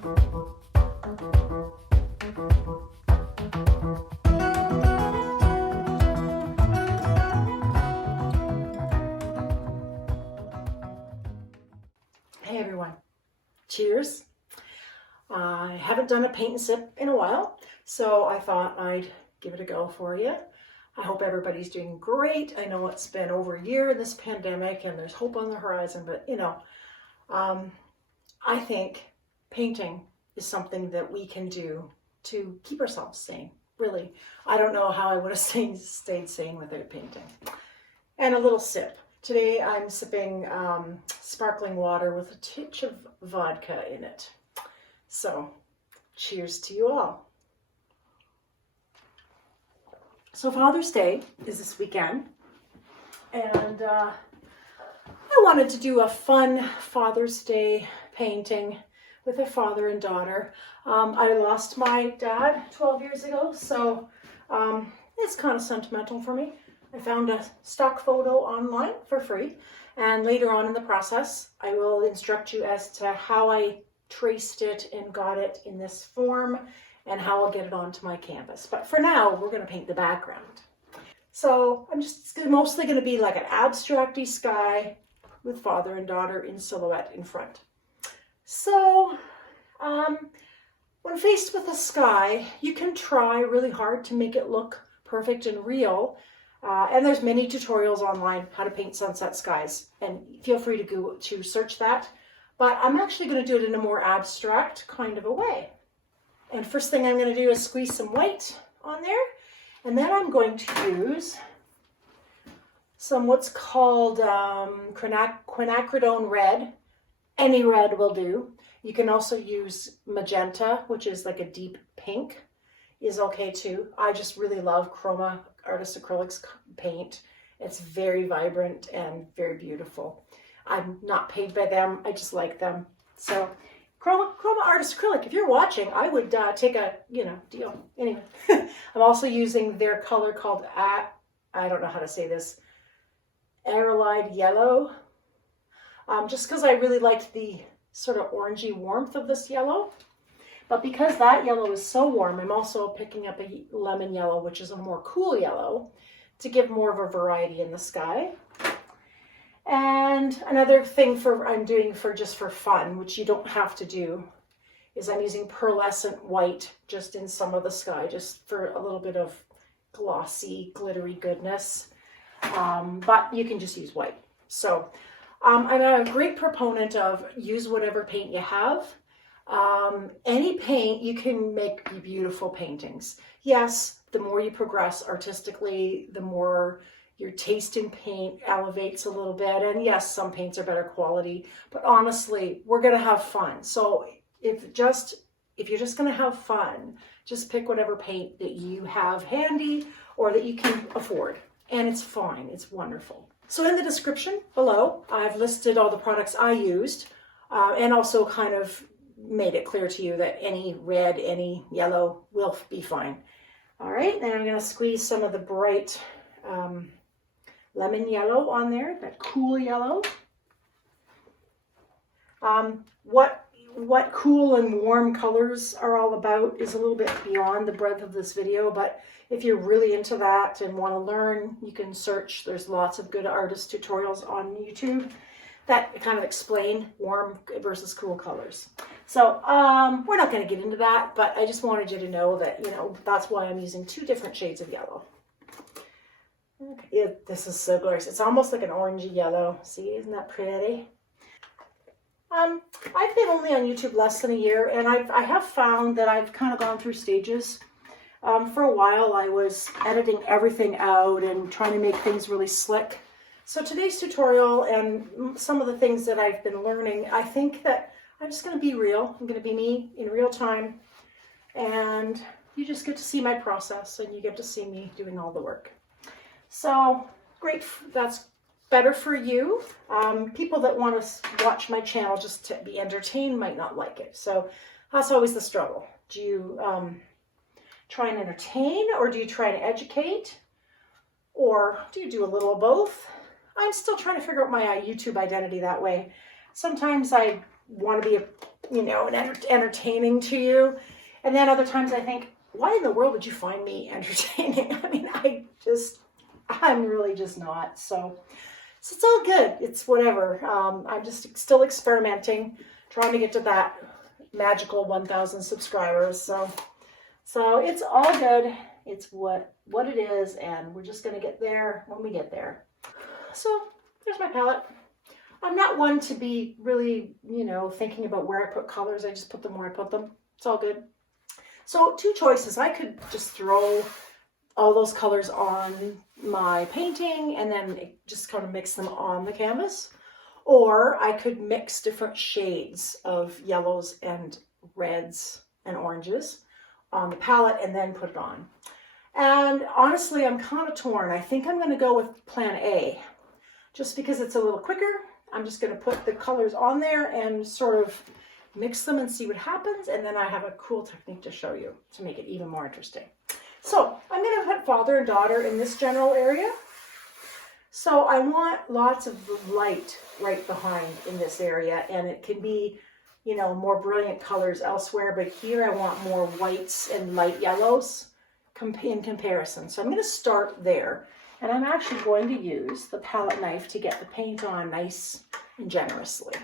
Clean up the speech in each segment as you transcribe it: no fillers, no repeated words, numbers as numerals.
Hey everyone, cheers. I haven't done a paint and sip in a while, so I thought I'd give it a go for you. I hope everybody's doing great. I know it's been over a year in this pandemic and there's hope on the horizon, but I think painting is something that we can do to keep ourselves sane. Really, I don't know how I would have stayed sane without painting. And a little sip. Today I'm sipping sparkling water with a touch of vodka in it. So, cheers to you all. So Father's Day is this weekend, and I wanted to do a fun Father's Day painting with a father and daughter. I lost my dad 12 years ago, so it's kind of sentimental for me. I found a stock photo online for free, and later on in the process, I will instruct you as to how I traced it and got it in this form and how I'll get it onto my canvas. But for now, we're going to paint the background. So it's mostly going to be like an abstract-y sky with father and daughter in silhouette in front. So when faced with a sky, you can try really hard to make it look perfect and real. And there's many tutorials online how to paint sunset skies, and feel free to go to search that. But I'm actually going to do it in a more abstract kind of a way. And first thing I'm going to do is squeeze some white on there, and then I'm going to use some what's called quinacridone red. Any red will do. You can also use magenta, which is like a deep pink, is okay too. I just really love Chroma Artist Acrylics paint. It's very vibrant and very beautiful. I'm not paid by them, I just like them. So Chroma Artist Acrylic, if you're watching, I would take a deal. Anyway, I'm also using their color called, I don't know how to say this, Aerolide Yellow. Just because I really liked the sort of orangey warmth of this yellow. But because that yellow is so warm, I'm also picking up a lemon yellow, which is a more cool yellow, to give more of a variety in the sky. And another thing I'm doing just for fun, which you don't have to do, is I'm using pearlescent white just in some of the sky, just for a little bit of glossy, glittery goodness. But you can just use white. So I'm a great proponent of use whatever paint you have. Any paint, you can make beautiful paintings. Yes, the more you progress artistically, the more your taste in paint elevates a little bit. And yes, some paints are better quality, but honestly, we're going to have fun. So if you're just going to have fun, just pick whatever paint that you have handy or that you can afford. And it's fine. It's wonderful. So in the description below, I've listed all the products I used, and also kind of made it clear to you that any red, any yellow will be fine. All right, then I'm going to squeeze some of the bright lemon yellow on there, that cool yellow. What cool and warm colors are all about is a little bit beyond the breadth of this video, but if you're really into that and want to learn, you can search. There's lots of good artist tutorials on YouTube that kind of explain warm versus cool colors. So we're not going to get into that, but I just wanted you to know that, that's why I'm using two different shades of yellow. Okay. This is so glorious. It's almost like an orangey yellow. See, isn't that pretty? I've been only on YouTube less than a year, and I have found that I've kind of gone through stages. For a while, I was editing everything out and trying to make things really slick. So today's tutorial and some of the things that I've been learning, I think that I'm just going to be real. I'm going to be me in real time. And you just get to see my process and you get to see me doing all the work. So great. That's better for you. People that want to watch my channel just to be entertained might not like it. So that's always the struggle. Do you try and entertain, or do you try to educate? Or do you do a little of both? I'm still trying to figure out my YouTube identity that way. Sometimes I want to be, entertaining to you. And then other times I think, why in the world would you find me entertaining? I mean, I'm really just not. So it's all good. It's whatever. I'm just still experimenting, trying to get to that magical 1,000 subscribers. So it's all good. It's what it is, and we're just going to get there when we get there. So there's my palette. I'm not one to be really, thinking about where I put colors. I just put them where I put them. It's all good. So 2 choices. I could just throw all those colors on my painting and then just kind of mix them on the canvas. Or I could mix different shades of yellows and reds and oranges on the palette and then put it on. And honestly, I'm kind of torn. I think I'm going to go with plan A, just because it's a little quicker. I'm just going to put the colors on there and sort of mix them and see what happens. And then I have a cool technique to show you to make it even more interesting. So I'm going to put father and daughter in this general area. So I want lots of light right behind in this area, and it can be, more brilliant colors elsewhere, but here I want more whites and light yellows in comparison. So I'm going to start there, and I'm actually going to use the palette knife to get the paint on nice and generously.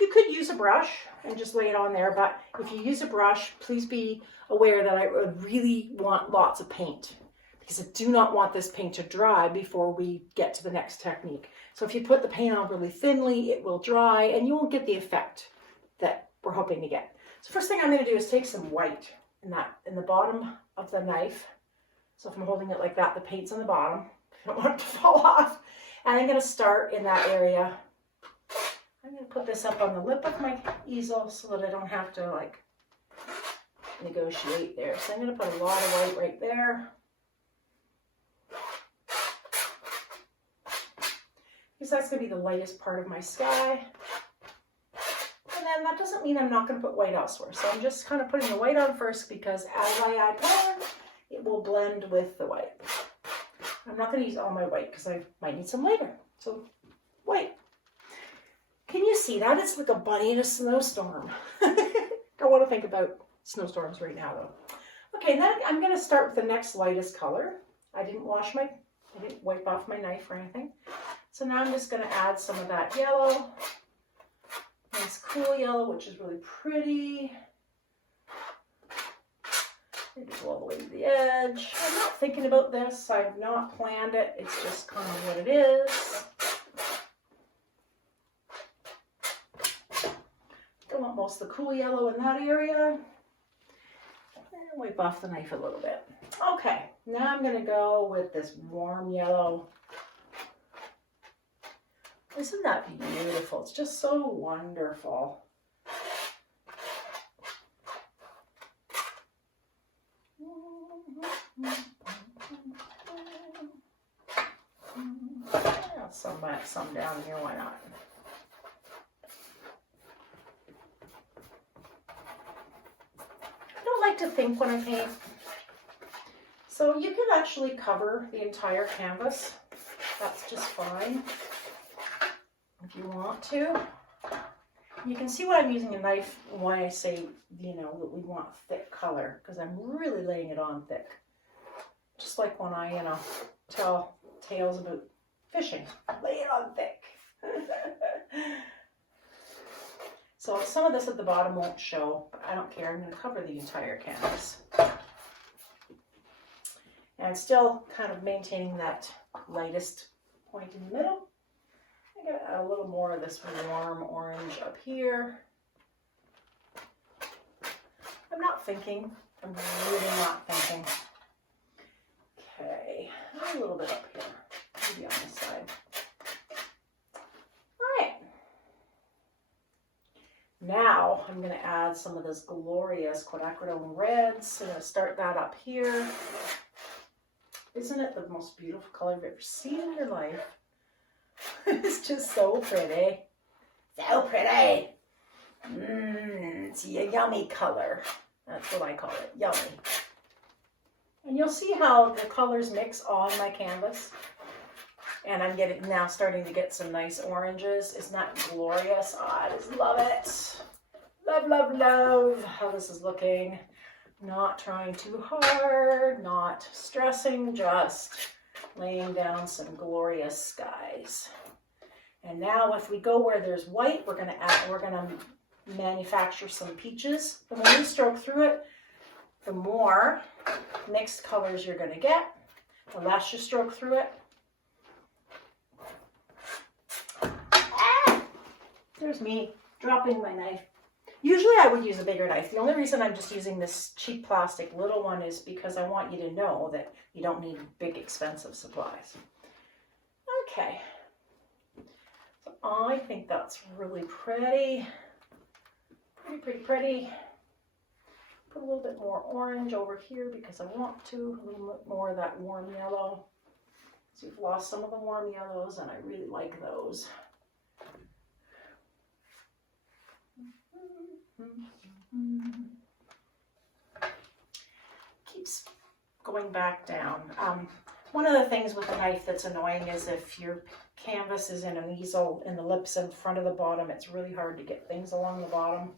You could use a brush and just lay it on there, but if you use a brush, please be aware that I would really want lots of paint, because I do not want this paint to dry before we get to the next technique. So if you put the paint on really thinly, it will dry and you won't get the effect that we're hoping to get. So first thing I'm going to do is take some white in the bottom of the knife. So if I'm holding it like that, the paint's on the bottom. I don't want it to fall off. And I'm going to start in that area. I'm going to put this up on the lip of my easel so that I don't have to negotiate there. So I'm going to put a lot of white right there. Because that's going to be the lightest part of my sky. And then that doesn't mean I'm not going to put white elsewhere. So I'm just kind of putting the white on first, because as I add color, it will blend with the white. I'm not going to use all my white because I might need some later. So white. Can you see that? It's like a bunny in a snowstorm. Don't want to think about snowstorms right now though. Okay, then I'm going to start with the next lightest color. I didn't wipe off my knife or anything. So now I'm just going to add some of that yellow. Nice cool yellow, which is really pretty. Maybe go all the way to the edge. I'm not thinking about this. I've not planned it. It's just kind of what it is. Don't want most of the cool yellow in that area. And wipe off the knife a little bit. Okay, now I'm going to go with this warm yellow. Isn't that beautiful? It's just so wonderful. I'll some down here, why not? I don't like to think when I paint. So you can actually cover the entire canvas. That's just fine. If you want to. You can see why I'm using a knife and why I say, that we want thick color, because I'm really laying it on thick. Just like when I, tell tales about fishing. Lay it on thick. So some of this at the bottom won't show, but I don't care. I'm going to cover the entire canvas. And still kind of maintaining that lightest point in the middle. I'm going to add a little more of this warm orange up here. I'm not thinking. I'm really not thinking. Okay, a little bit up here. Maybe on this side. All right. Now I'm going to add some of this glorious quinacridone reds. I'm going to start that up here. Isn't it the most beautiful color you've ever seen in your life? It's just so pretty. So pretty. It's a yummy color. That's what I call it, yummy. And you'll see how the colors mix on my canvas. And I'm getting now starting to get some nice oranges. Isn't that glorious? Oh, I just love it. Love, love, love how this is looking. Not trying too hard, not stressing, just laying down some glorious skies. And now if we go where there's white, we're gonna manufacture some peaches. The more you stroke through it, the more mixed colors you're gonna get. The less you stroke through it. Ah! There's me dropping my knife. Usually I would use a bigger knife. The only reason I'm just using this cheap plastic little one is because I want you to know that you don't need big expensive supplies. Okay. So I think that's really pretty. Pretty. Put a little bit more orange over here because I want to. A little bit more of that warm yellow. So we've lost some of the warm yellows and I really like those. Keeps going back down. One of the things with a knife that's annoying is if your canvas is in an easel and the lip's in front of the bottom, it's really hard to get things along the bottom.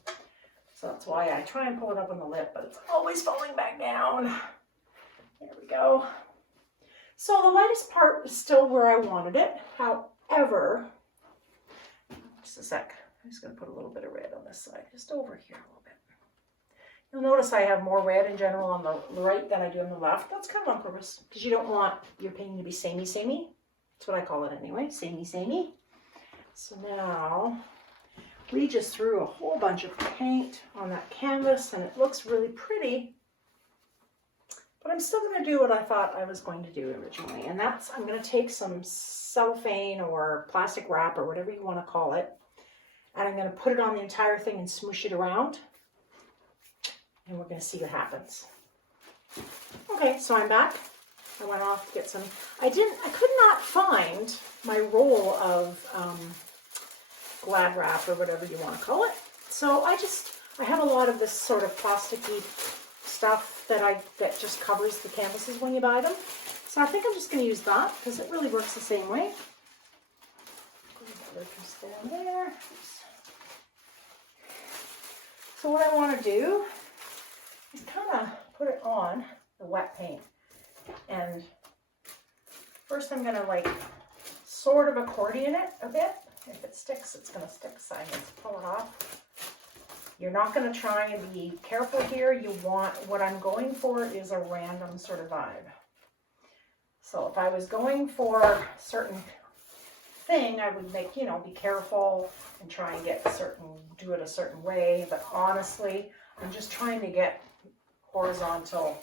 So that's why I try and pull it up on the lip, but it's always falling back down. There we go. So the lightest part is still where I wanted it. However, just a sec. I'm just going to put a little bit of red on this side, just over here a little bit. You'll notice I have more red in general on the right than I do on the left. That's kind of on purpose, because you don't want your painting to be samey. That's what I call it anyway, samey. So now, we just threw a whole bunch of paint on that canvas, and it looks really pretty. But I'm still going to do what I thought I was going to do originally, and that's I'm going to take some cellophane or plastic wrap or whatever you want to call it, and I'm going to put it on the entire thing and smoosh it around, and we're going to see what happens. Okay, so I'm back. I went off to get some. I could not find my roll of Glad wrap or whatever you want to call it. So I have a lot of this sort of plasticky stuff that just covers the canvases when you buy them. So I think I'm just going to use that because it really works the same way. Down there. Oops. So what I want to do is kind of put it on the wet paint. And first I'm going to like sort of accordion it a bit. If it sticks, it's going to stick, so I need to pull it off. You're not going to try and be careful here. What I'm going for is a random sort of vibe. So if I was going for a certain thing, I would be careful and try and do it a certain way. But honestly, I'm just trying to get horizontal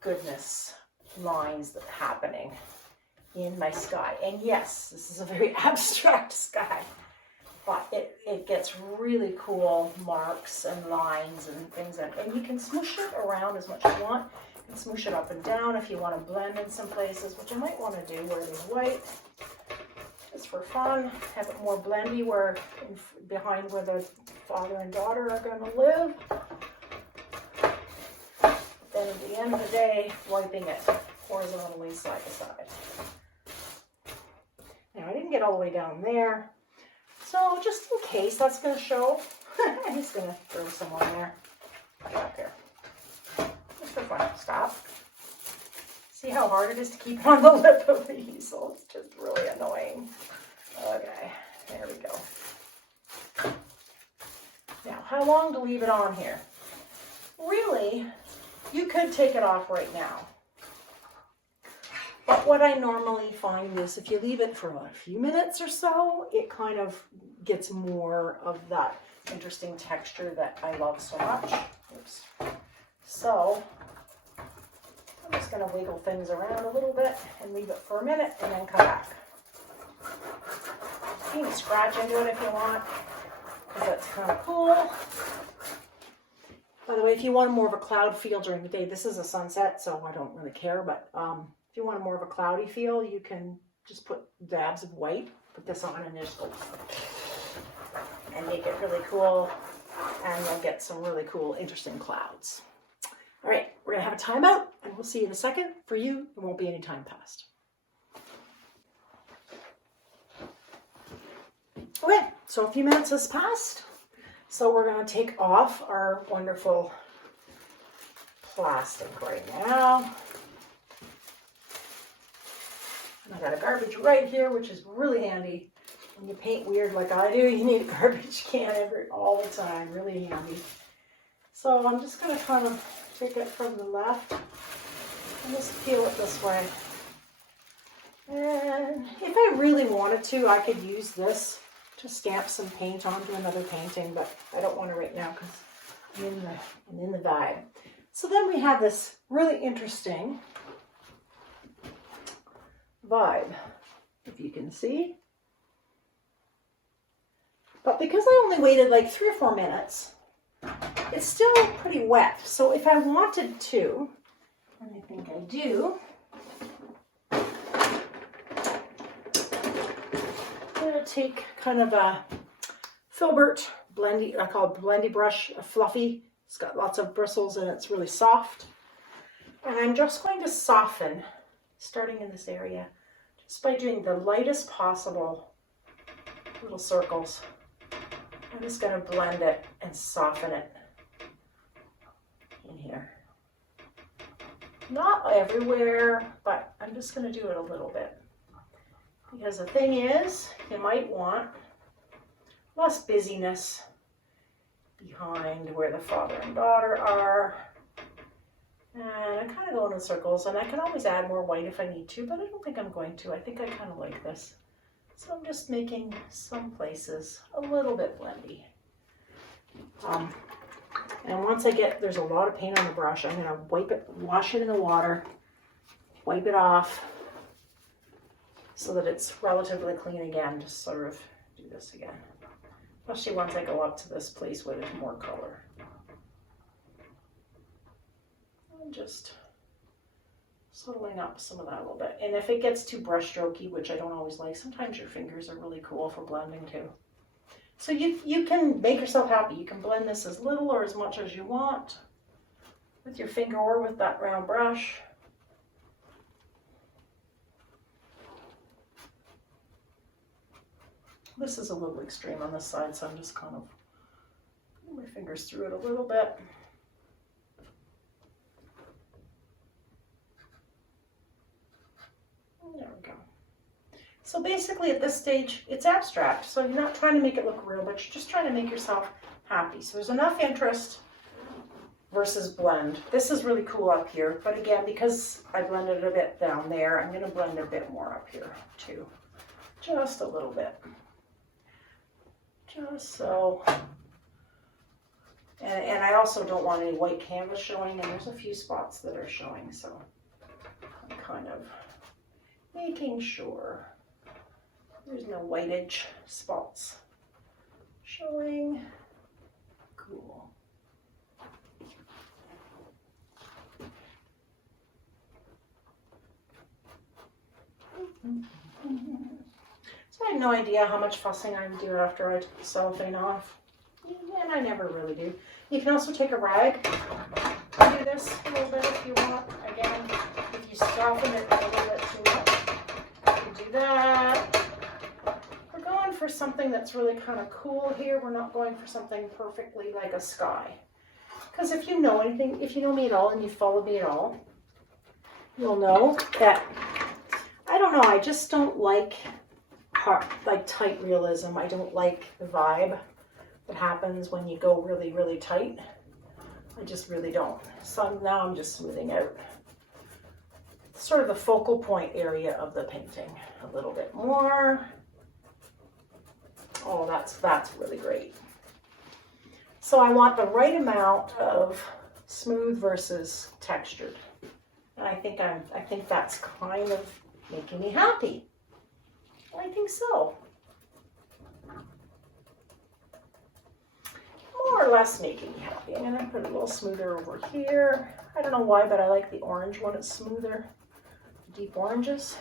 goodness lines that are happening in my sky. And yes, this is a very abstract sky, but it gets really cool marks and lines and things, and you can smoosh it around as much as you want. You can smoosh it up and down if you want to blend in some places, which I might want to do where there's white, just for fun. Have it more blendy behind where the father and daughter are going to live. Then at the end of the day, wiping it horizontally side to side. Now I didn't get all the way down there, so just in case that's going to show, I'm just going to throw some on there. Get up here. Just for fun. Stop. See how hard it is to keep on the lip of the easel? It's just really annoying. Okay, there we go. Now, how long to leave it on here? Really, you could take it off right now. But what I normally find is if you leave it for a few minutes or so, it kind of gets more of that interesting texture that I love so much. Oops. So I'm just going to wiggle things around a little bit and leave it for a minute and then come back. You can scratch into it if you want, because that's kind of cool. By the way, if you want more of a cloud feel during the day, this is a sunset, so I don't really care, but if you want more of a cloudy feel, you can just put dabs of white, put this on, and just go and make it really cool, and you'll get some really cool, interesting clouds. All right, we're gonna have a timeout, and we'll see you in a second. For you, there won't be any time passed. Okay, so a few minutes has passed. So we're going to take off our wonderful plastic right now. And I got a garbage right here, which is really handy. When you paint weird like I do, you need a garbage can all the time. Really handy. So I'm just going to kind of take it from the left and just peel it this way. And if I really wanted to, I could use this to stamp some paint onto another painting, but I don't want to right now because I'm in the vibe. So then we have this really interesting vibe, if you can see. But because I only waited like 3 or 4 minutes, it's still pretty wet. So if I wanted to, and I think I do, I'm going to take kind of a filbert blendy, I call it blendy brush, a fluffy. It's got lots of bristles and it's really soft. And I'm just going to soften, starting in this area, just by doing the lightest possible little circles. I'm just going to blend it and soften it in here. Not everywhere, but I'm just going to do it a little bit. Because the thing is, you might want less busyness behind where the father and daughter are. And I kind of go in circles, and I can always add more white if I need to, but I don't think I'm going to. I think I kind of like this. So I'm just making some places a little bit blendy. And once I get, there's a lot of paint on the brush, I'm going to wipe it, wash it in the water, wipe it off so that it's relatively clean again. Just sort of do this again. Especially once I go up to this place where there's more color. I'm just settling up some of that a little bit. And if it gets too brush strokey, which I don't always like, sometimes your fingers are really cool for blending too. So you can make yourself happy. You can blend this as little or as much as you want with your finger or with that round brush. This is a little extreme on this side, so I'm just kind of putting my fingers through it a little bit. There we go. So basically at this stage, it's abstract. So you're not trying to make it look real, but you're just trying to make yourself happy. So there's enough interest versus blend. This is really cool up here. But again, because I blended a bit down there, I'm going to blend a bit more up here too. Just a little bit. Just so. And I also don't want any white canvas showing, and there's a few spots that are showing. So I'm kind of making sure there's no whiteage spots showing. Cool. So I have no idea how much fussing I do after I take the cellophane off. And I never really do. You can also take a rag and do this a little bit if you want. Again, if you soften it a little bit too much, you can do that. We're going for something that's really kind of cool here. We're not going for something perfectly like a sky. Because if you know anything, if you know me at all and you follow me at all, you'll know that, I don't know, I just don't like tight realism. I don't like the vibe that happens when you go really, really tight. I just really don't. So now I'm just smoothing out sort of the focal point area of the painting a little bit more. Oh, that's really great. So I want the right amount of smooth versus textured. And I think that's kind of making me happy. I think so. More or less making me happy. I'm going to put a little smoother over here. I don't know why, but I like the orange when it's smoother. Deep oranges.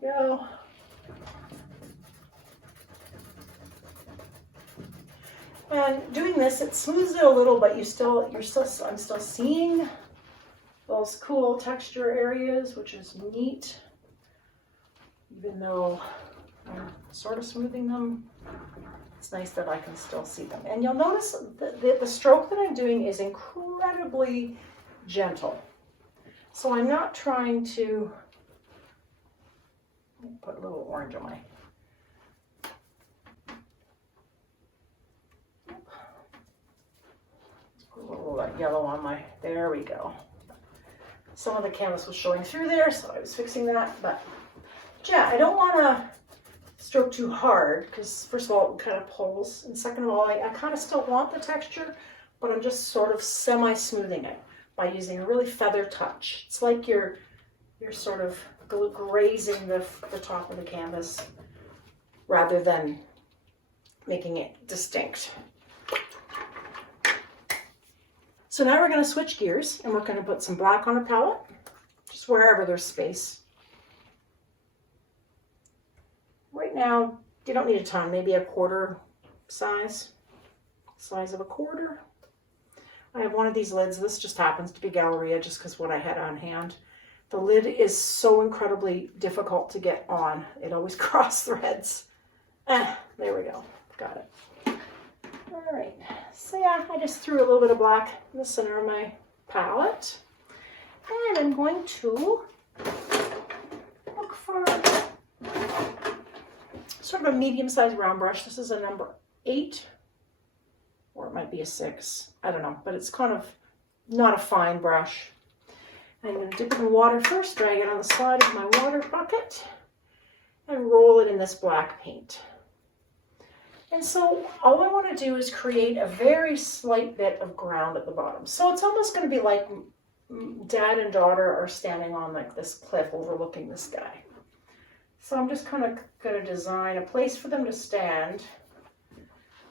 There we go. And doing this, it smooths it a little, but I'm still seeing those cool texture areas, which is neat. Even though I'm sort of smoothing them. It's nice that I can still see them. And you'll notice the stroke that I'm doing is incredibly gentle. So I'm not trying to put a little orange on my, let's put a little yellow on my, there we go. Some of the canvas was showing through there, so I was fixing that. But yeah, I don't want to stroke too hard because first of all, it kind of pulls. And second of all, I kind of still want the texture, but I'm just sort of semi-smoothing it by using a really feather touch. It's like you're sort of grazing the top of the canvas rather than making it distinct. So now we're going to switch gears and we're going to put some black on a palette, just wherever there's space. Right now, you don't need a ton, maybe a quarter size of a quarter. I have one of these lids. This just happens to be Galleria just because what I had on hand. The lid is so incredibly difficult to get on. It always cross threads. There we go. Got it. All right. So yeah, I just threw a little bit of black in the center of my palette. And I'm going to look for sort of a medium-sized round brush. This is a number 8, or it might be a 6. I don't know, but it's kind of not a fine brush. I'm going to dip it in water first, drag it on the side of my water bucket, and roll it in this black paint. And so all I want to do is create a very slight bit of ground at the bottom. So it's almost going to be like dad and daughter are standing on like this cliff overlooking the sky. So I'm just kind of going to design a place for them to stand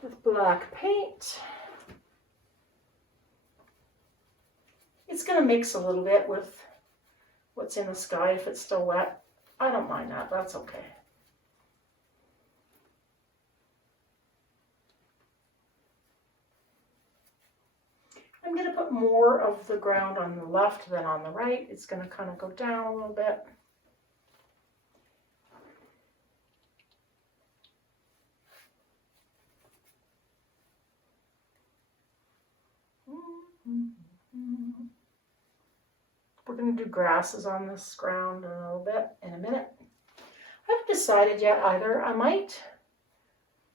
with black paint. It's going to mix a little bit with what's in the sky if it's still wet. I don't mind that, that's okay. I'm going to put more of the ground on the left than on the right. It's going to kind of go down a little bit. We're going to do grasses on this ground in a little bit, in a minute. I haven't decided yet either. I might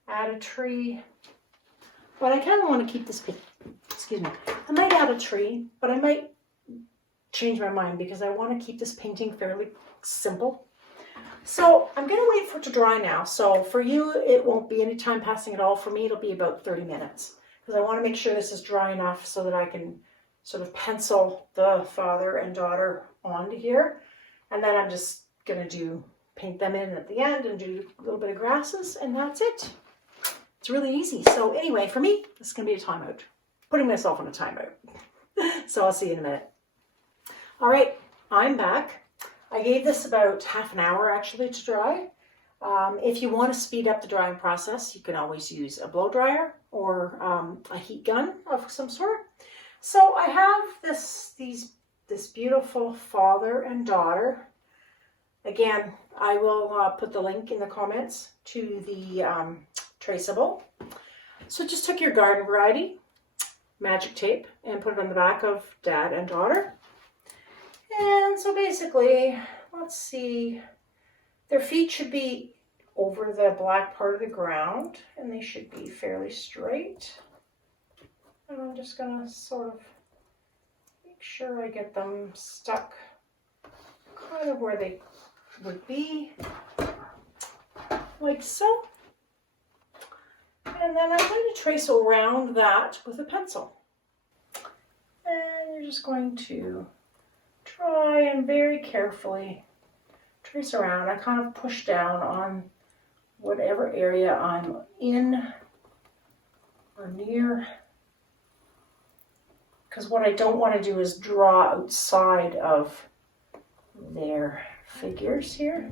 add a tree, but I kind of want to keep this, excuse me, I might add a tree, but I might change my mind because I want to keep this painting fairly simple. So I'm going to wait for it to dry now. So for you, it won't be any time passing at all. For me, it'll be about 30 minutes because I want to make sure this is dry enough so that I can sort of pencil the father and daughter onto here. And then I'm just going to paint them in at the end and do a little bit of grasses, and that's it. It's really easy. So anyway, for me, this is going to be a timeout. Putting myself on a timeout. So I'll see you in a minute. All right, I'm back. I gave this about half an hour actually to dry. If you want to speed up the drying process, you can always use a blow dryer or a heat gun of some sort. So I have this beautiful father and daughter. Again, I will put the link in the comments to the traceable. So just took your garden variety magic tape and put it on the back of dad and daughter. And so basically, let's see, their feet should be over the black part of the ground and they should be fairly straight. And I'm just going to sort of make sure I get them stuck kind of where they would be, like so. And then I'm going to trace around that with a pencil. And you're just going to try and very carefully trace around. I kind of push down on whatever area I'm in or near. Because what I don't want to do is draw outside of their figures here.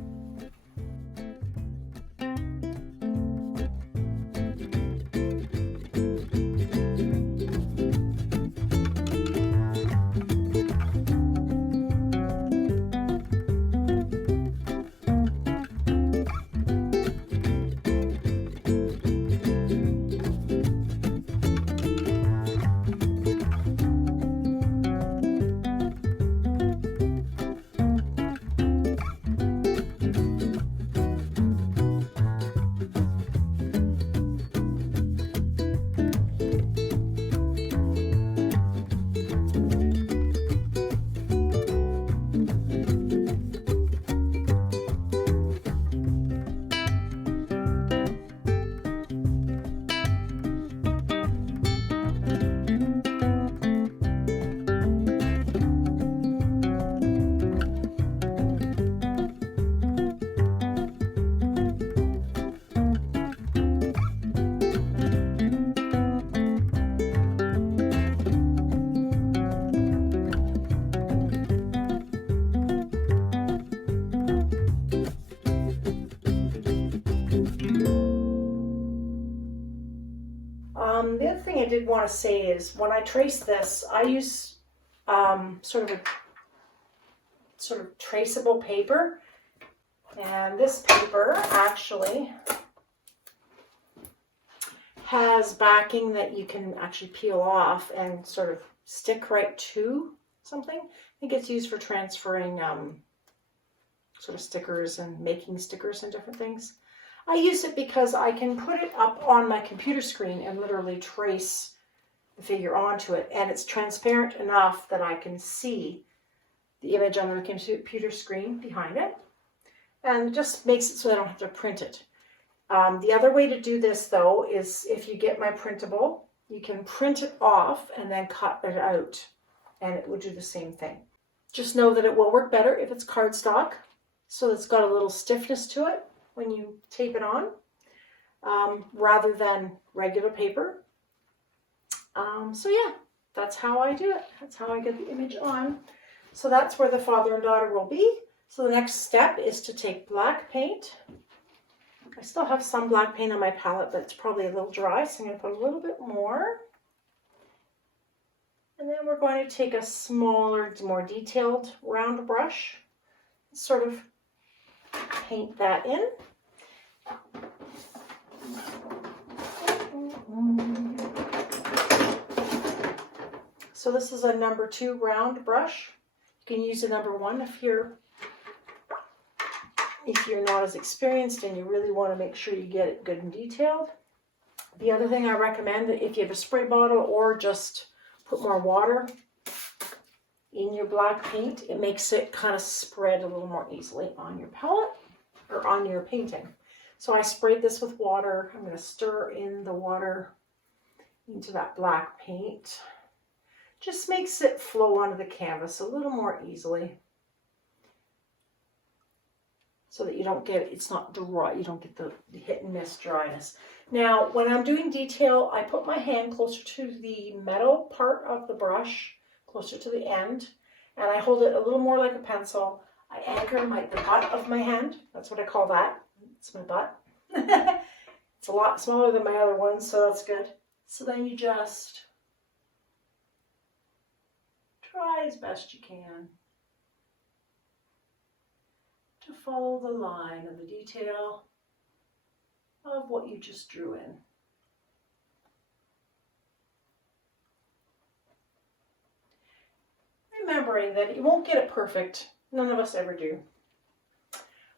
did want to say is when I trace this, I use sort of traceable paper. And this paper actually has backing that you can actually peel off and sort of stick right to something. I think it's used for transferring sort of stickers and making stickers and different things. I use it because I can put it up on my computer screen and literally trace the figure onto it, and it's transparent enough that I can see the image on the computer screen behind it, and it just makes it so I don't have to print it. The other way to do this, though, is if you get my printable, you can print it off and then cut it out, and it will do the same thing. Just know that it will work better if it's cardstock, so it's got a little stiffness to it when you tape it on, rather than regular paper. So yeah, that's how I do it. That's how I get the image on. So that's where the father and daughter will be. So the next step is to take black paint. I still have some black paint on my palette, but it's probably a little dry, so I'm going to put a little bit more. And then we're going to take a smaller, more detailed round brush, sort of paint that in. So this is a number 2 round brush. You can use a number 1 if you're not as experienced and you really want to make sure you get it good and detailed. The other thing I recommend, that if you have a spray bottle or just put more water in your black paint, it makes it kind of spread a little more easily on your palette or on your painting. So I sprayed this with water. I'm going to stir in the water into that black paint. Just makes it flow onto the canvas a little more easily, so that you don't get, it's not dry, you don't get the hit and miss dryness. Now, when I'm doing detail, I put my hand closer to the metal part of the brush, closer to the end, and I hold it a little more like a pencil. I anchor the butt of my hand. That's what I call that. It's my butt. It's a lot smaller than my other ones, so that's good. So then you just try as best you can to follow the line and the detail of what you just drew in. Remembering that you won't get it perfect. None of us ever do.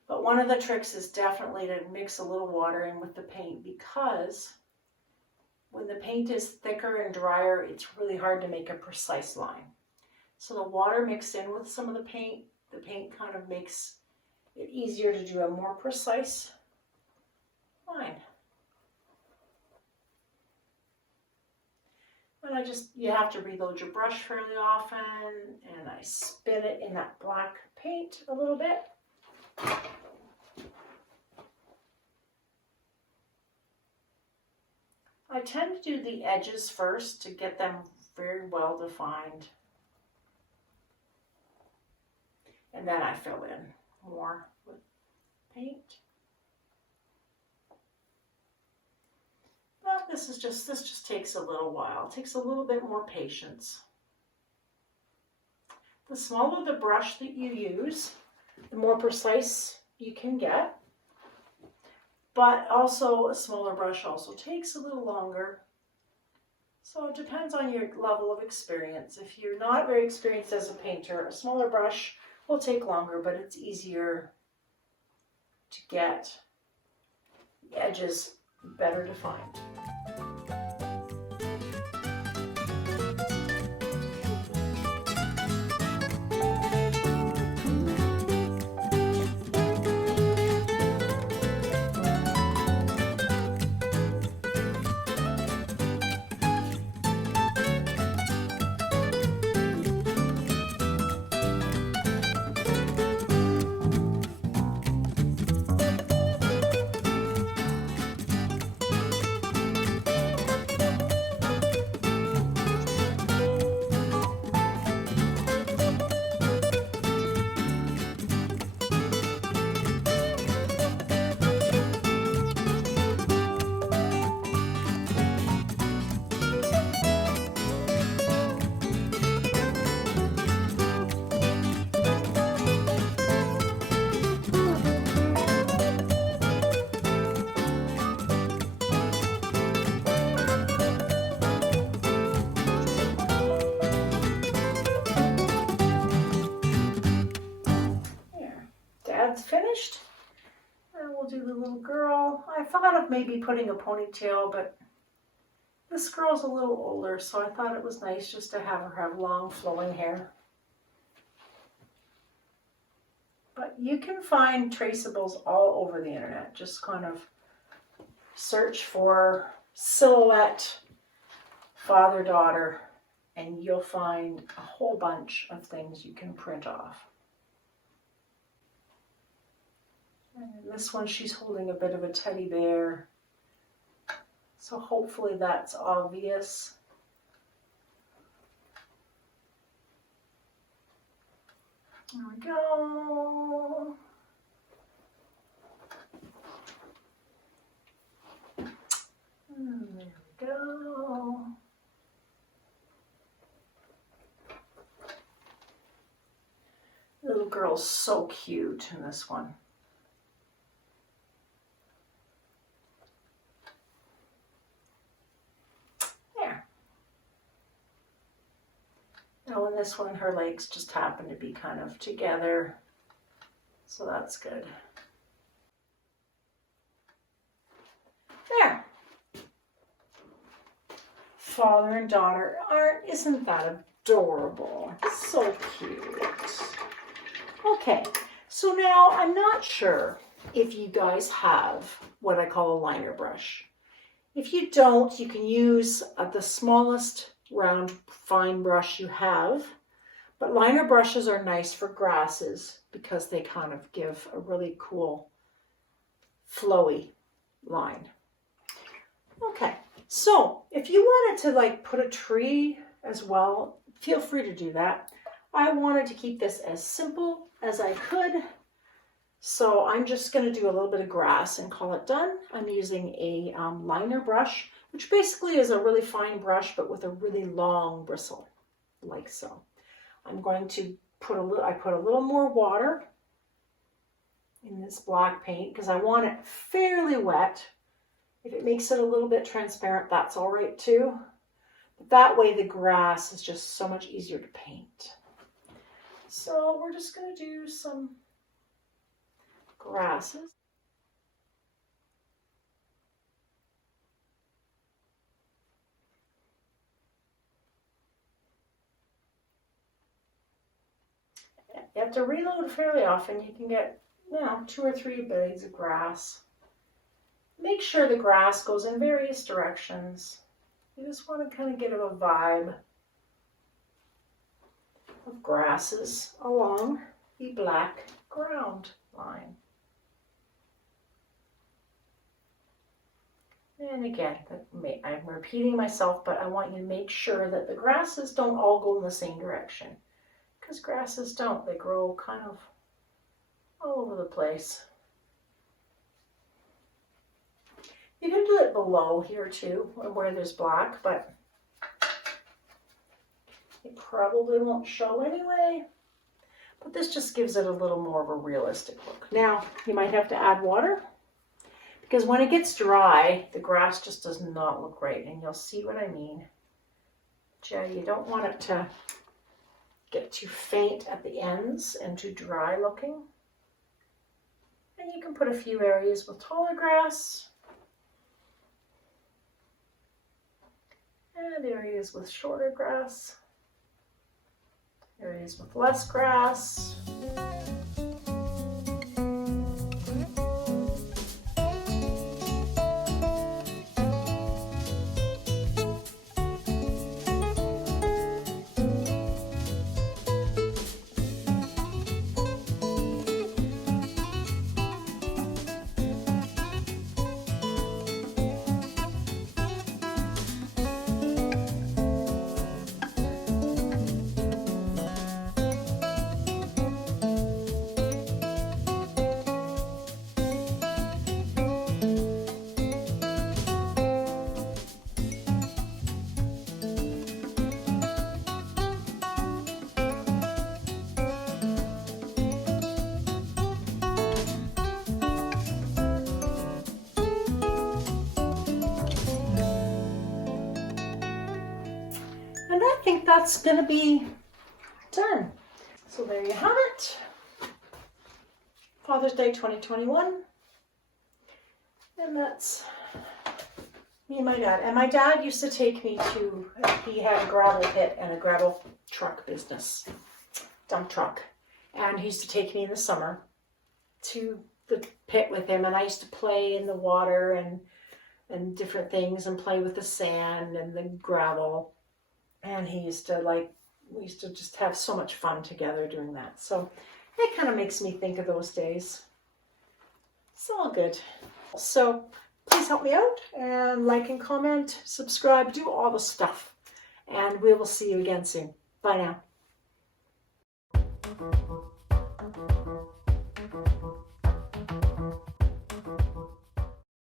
But one of the tricks is definitely to mix a little water in with the paint, because when the paint is thicker and drier, it's really hard to make a precise line. So the water mixed in with some of the paint kind of makes it easier to do a more precise line. And you have to reload your brush fairly often, and I spin it in that black paint a little bit. I tend to do the edges first to get them very well defined. And then I fill in more with paint. But this just takes a little while. It takes a little bit more patience. The smaller the brush that you use, the more precise you can get. But also a smaller brush also takes a little longer. So it depends on your level of experience. If you're not very experienced as a painter, a smaller brush will take longer, but it's easier to get the edges better defined. that's finished. And we'll do the little girl. I thought of maybe putting a ponytail, but this girl's a little older, so I thought it was nice just to have her have long flowing hair. But you can find traceables all over the internet. Just kind of search for silhouette father-daughter and you'll find a whole bunch of things you can print off. And in this one, she's holding a bit of a teddy bear. So hopefully that's obvious. There we go. And there we go. Little girl's so cute in this one. There. Now in this one, her legs just happen to be kind of together, so that's good. There. Father and daughter isn't that adorable? So cute. Okay, so now I'm not sure if you guys have what I call a liner brush. If you don't, you can use the smallest round fine brush you have, but liner brushes are nice for grasses because they kind of give a really cool flowy line. Okay, so if you wanted to like put a tree as well, feel free to do that. I wanted to keep this as simple as I could, so I'm just going to do a little bit of grass and call it done. I'm using a liner brush, which basically is a really fine brush but with a really long bristle, like so. I'm going to put a little more water in this black paint because I want it fairly wet. If it makes it a little bit transparent, that's all right too. But that way the grass is just so much easier to paint. So we're just going to do some grasses. You have to reload fairly often. You can get, 2 or 3 blades of grass. Make sure the grass goes in various directions. You just want to kind of get a vibe of grasses along the black ground line. And again, I'm repeating myself, but I want you to make sure that the grasses don't all go in the same direction. Because grasses don't, they grow kind of all over the place. You can do it below here too, where there's black, but it probably won't show anyway. But this just gives it a little more of a realistic look. Now, you might have to add water because when it gets dry, the grass just does not look right, and you'll see what I mean. But yeah, you don't want it to get too faint at the ends and too dry looking. And you can put a few areas with taller grass and areas with shorter grass, areas with less grass. And I think that's going to be done. So there you have it. Father's Day 2021. And that's me and my dad. And my dad used to take me to, he had a gravel pit and a gravel truck business, dump truck. And he used to take me in the summer to the pit with him. And I used to play in the water and different things and play with the sand and the gravel. And he used to we used to just have so much fun together doing that. So it kind of makes me think of those days. It's all good. So please help me out and like and comment, subscribe, do all the stuff. And we will see you again soon. Bye now.